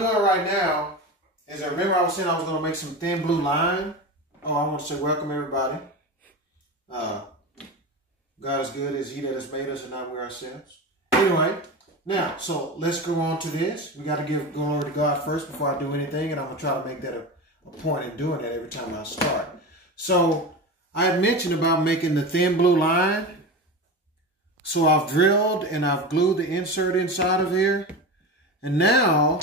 doing right now is, I remember I was saying I was going to make some thin blue line. Oh, I want to say welcome everybody. God is good, is he that has made us and not we ourselves. Anyway, now, so let's go on to this. We got to give glory to God first before I do anything, and I'm going to try to make that a point in doing that every time I start. So I had mentioned about making the thin blue line. So I've drilled and I've glued the insert inside of here. And now,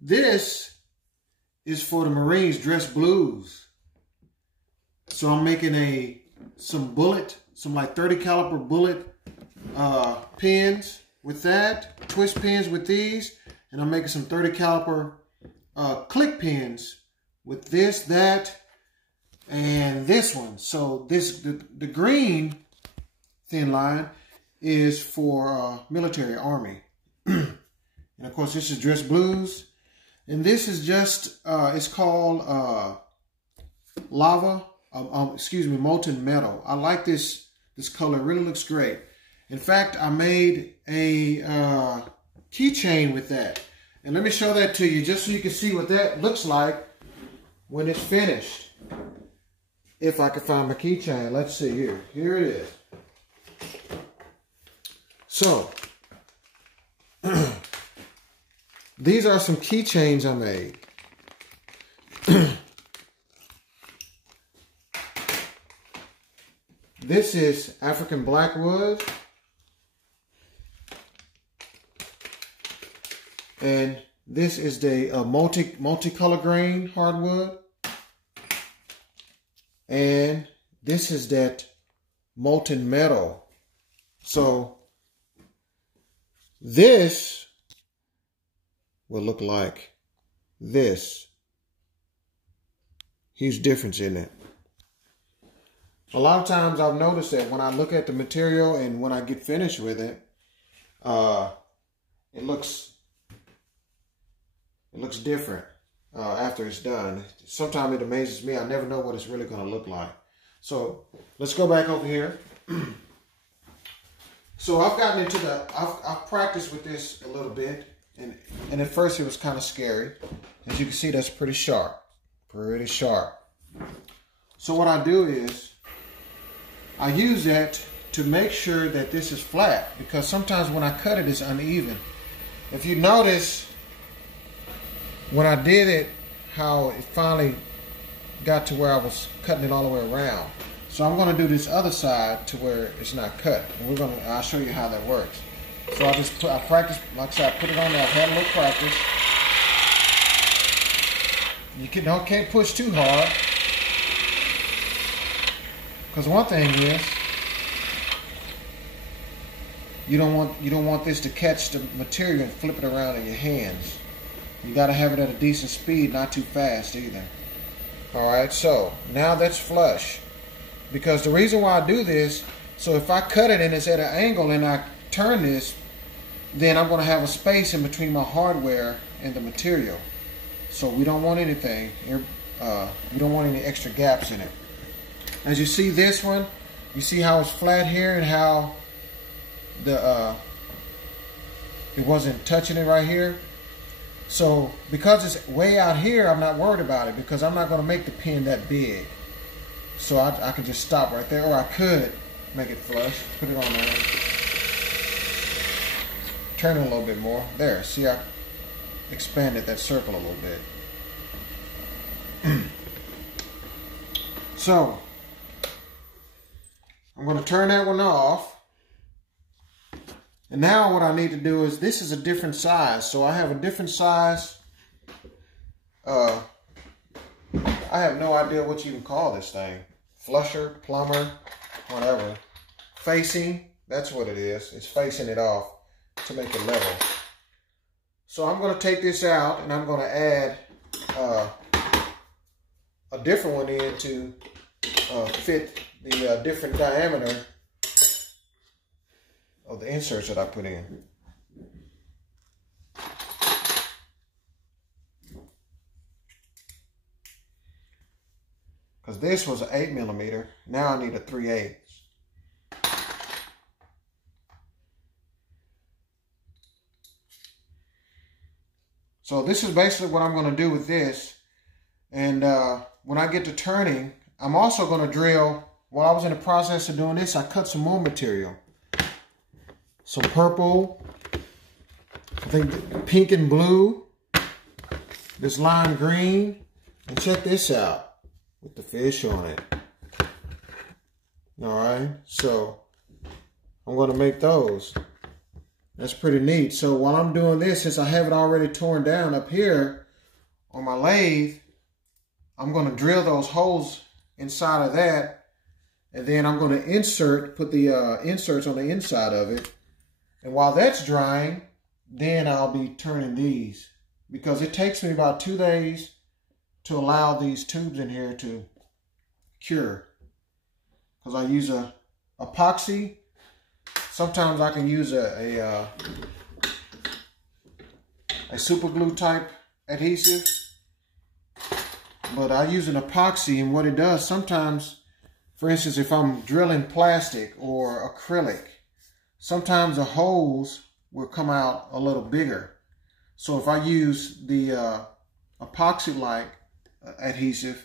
this is for the Marines dress blues. So I'm making some like 30 caliber bullet pins with that, twist pins with these, and I'm making some 30 caliber click pins with this, that, and this one. So the green thin line is for military army. And of course this is dress blues. And this is just, it's called molten metal. I like this color, it really looks great. In fact, I made a keychain with that. And let me show that to you just so you can see what that looks like when it's finished. If I can find my keychain, let's see here. Here it is. So, these are some keychains I made. This is African Blackwood. And this is the multicolor grain hardwood. And this is that molten metal. So this will look like this. Huge difference in it. A lot of times I've noticed that when I look at the material and when I get finished with it, it looks different after it's done. Sometimes it amazes me. I never know what it's really going to look like. So let's go back over here. So I've gotten into I've practiced with this a little bit, and at first it was kind of scary. As you can see, that's pretty sharp, pretty sharp. So what I do is I use that to make sure that this is flat, because sometimes when I cut it, it's uneven. If you notice, when I did it, how it finally got to where I was cutting it all the way around. So I'm going to do this other side to where it's not cut. And I'll show you how that works. So I practice, like I said, I put it on there. I've had a little practice. You can't push too hard. Because one thing is, you don't want this to catch the material and flip it around in your hands. You got to have it at a decent speed, not too fast either. Alright, so now that's flush. Because the reason why I do this, so if I cut it and it's at an angle and I turn this, then I'm going to have a space in between my hardware and the material. So we don't want anything, we don't want any extra gaps in it. As you see this one, you see how it's flat here and how it wasn't touching it right here. So because it's way out here, I'm not worried about it, because I'm not going to make the pin that big. So I could just stop right there, or I could make it flush, put it on there, turn it a little bit more. There, see, I expanded that circle a little bit. So I'm going to turn that one off. And now what I need to do is, this is a different size. So I have a different size. I have no idea what you even call this thing. Flusher, plumber, whatever. Facing, that's what it is. It's facing it off to make it level. So I'm going to take this out and I'm going to add a different one in to fit the different diameter of the inserts that I put in. Because this was an 8mm, now I need a 3/8. So this is basically what I'm going to do with this. And when I get to turning, I'm also going to drill. While I was in the process of doing this, I cut some more material. Some purple, I think pink and blue, this lime green, and check this out with the fish on it. All right, so I'm going to make those. That's pretty neat. So while I'm doing this, since I have it already torn down up here on my lathe, I'm going to drill those holes inside of that, and then I'm going to put the inserts on the inside of it. And while that's drying, then I'll be turning these, because it takes me about 2 days to allow these tubes in here to cure. Because I use a epoxy. Sometimes I can use a super glue type adhesive, but I use an epoxy, and what it does sometimes, for instance, if I'm drilling plastic or acrylic, sometimes the holes will come out a little bigger. So if I use the epoxy-like adhesive,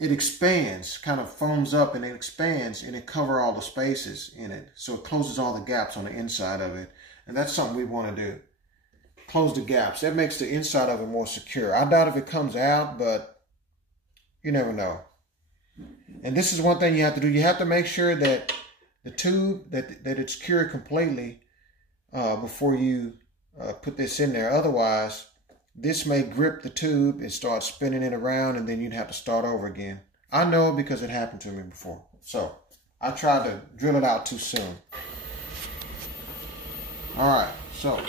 it expands, kind of foams up, and it expands, and it covers all the spaces in it. So it closes all the gaps on the inside of it. And that's something we want to do. Close the gaps. That makes the inside of it more secure. I doubt if it comes out, but you never know. And this is one thing you have to do. You have to make sure that the tube, that it's cured completely before you put this in there. Otherwise, this may grip the tube and start spinning it around, and then you'd have to start over again. I know because it happened to me before. So I tried to drill it out too soon. All right, so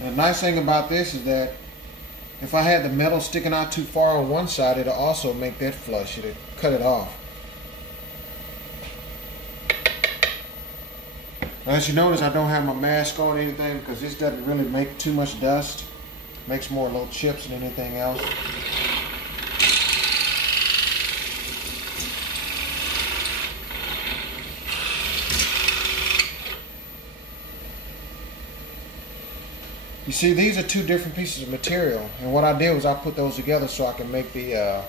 the nice thing about this is that if I had the metal sticking out too far on one side, it'll also make that flush. It'll cut it off. As you notice, I don't have my mask on or anything because this doesn't really make too much dust. It makes more little chips than anything else. You see, these are two different pieces of material, and what I did was I put those together so I can make the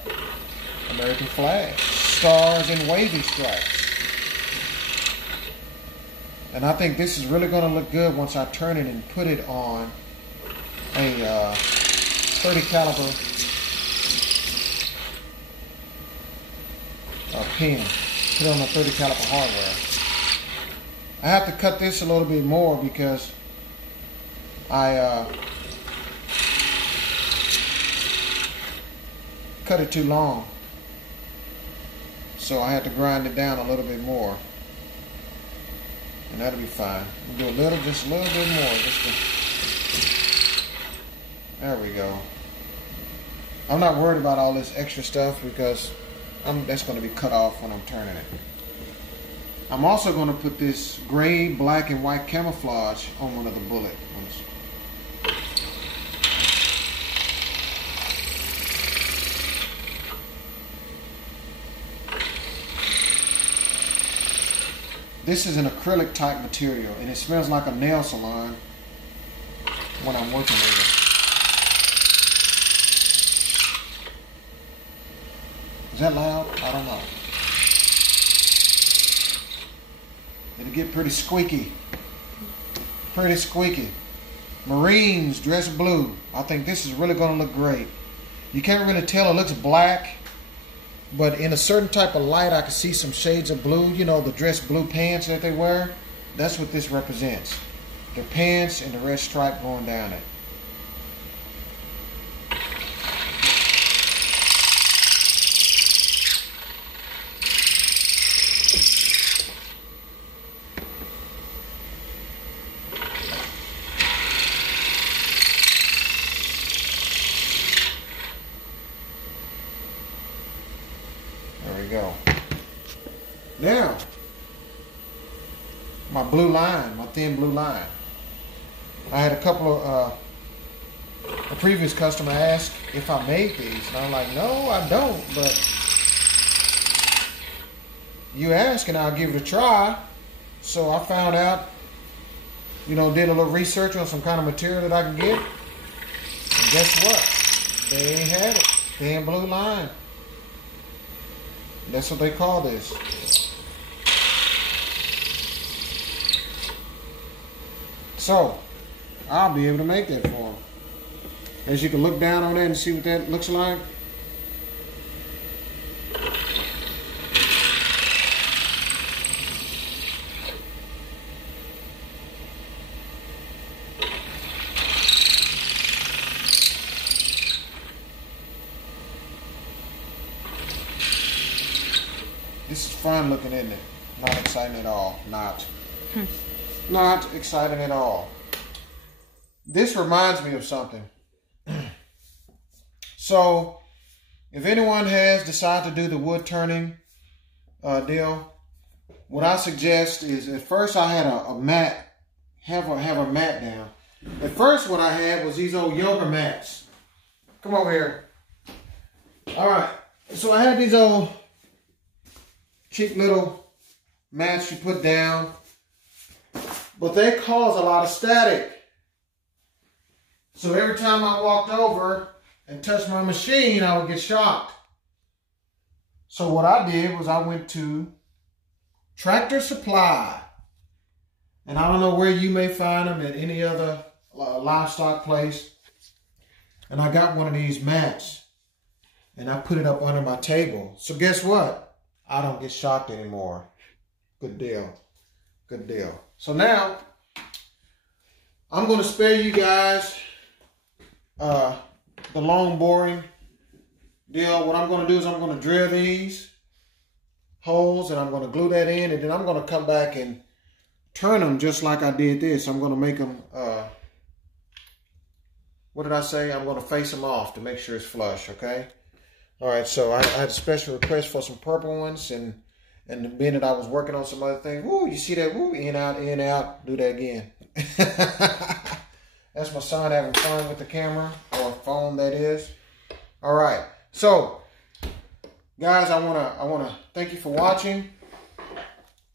American flag, stars and wavy stripes. And I think this is really going to look good once I turn it and put it on a 30 caliber pin. Put it on a 30 caliber hardware. I have to cut this a little bit more because I cut it too long, so I had to grind it down a little bit more, and that'll be fine. We'll do just a little bit more. There we go. I'm not worried about all this extra stuff because that's going to be cut off when I'm turning it. I'm also going to put this gray, black, and white camouflage on one of the bullet ones. This is an acrylic type material, and it smells like a nail salon when I'm working with it. Is that loud? I don't know. It'll get pretty squeaky. Pretty squeaky. Marines dress blue. I think this is really going to look great. You can't really tell. It looks black. But in a certain type of light, I can see some shades of blue. You know, the dress blue pants that they wear. That's what this represents. Their pants and the red stripe going down it. go. Now, my blue line, my thin blue line. I had a couple of, a previous customer asked if I made these. And I'm like, no, I don't. But you ask and I'll give it a try. So I found out, did a little research on some kind of material that I can get. And guess what? They ain't had it. Thin blue line. That's what they call this. So, I'll be able to make that for them. As you can look down on that and see what that looks like. This is fun looking, isn't it? Not exciting at all. Not exciting at all. This reminds me of something. So, if anyone has decided to do the wood turning deal, what I suggest is at first I had a mat, have a mat down. At first what I had was these old yoga mats. Come over here. All right. So I had these old cheap little mats you put down, but they cause a lot of static. So every time I walked over and touched my machine, I would get shocked. So what I did was I went to Tractor Supply. And I don't know where you may find them at any other livestock place. And I got one of these mats and I put it up under my table. So guess what? I don't get shocked anymore. Good deal. Good deal. So now, I'm going to spare you guys the long, boring deal. What I'm going to do is I'm going to drill these holes and I'm going to glue that in, and then I'm going to come back and turn them just like I did this. I'm going to make them, what did I say? I'm going to face them off to make sure it's flush, okay? All right, so I had a special request for some purple ones, and the minute I was working on some other things, woo, you see that? Woo, in, out, do that again. That's my son having fun with the camera, or phone that is. All right, so guys, I wanna thank you for watching.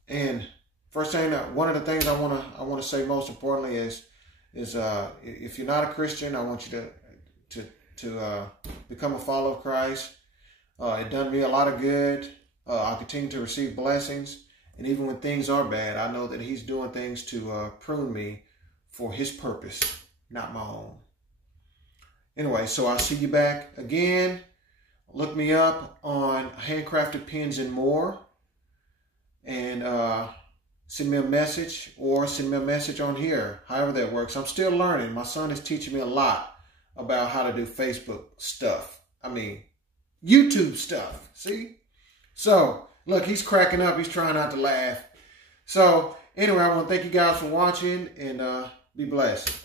And first thing, one of the things I wanna say most importantly is if you're not a Christian, I want you to become a follower of Christ. It done me a lot of good. I continue to receive blessings, and even when things are bad, I know that He's doing things to prune me for His purpose, not my own. Anyway, so I'll see you back again. Look me up on Handcrafted Pens and More, and send me a message, or send me a message on here, however that works. I'm still learning. My son is teaching me a lot about how to do Facebook stuff. I mean, YouTube stuff, see? So, look, he's cracking up. He's trying not to laugh. So, anyway, I want to thank you guys for watching, and be blessed.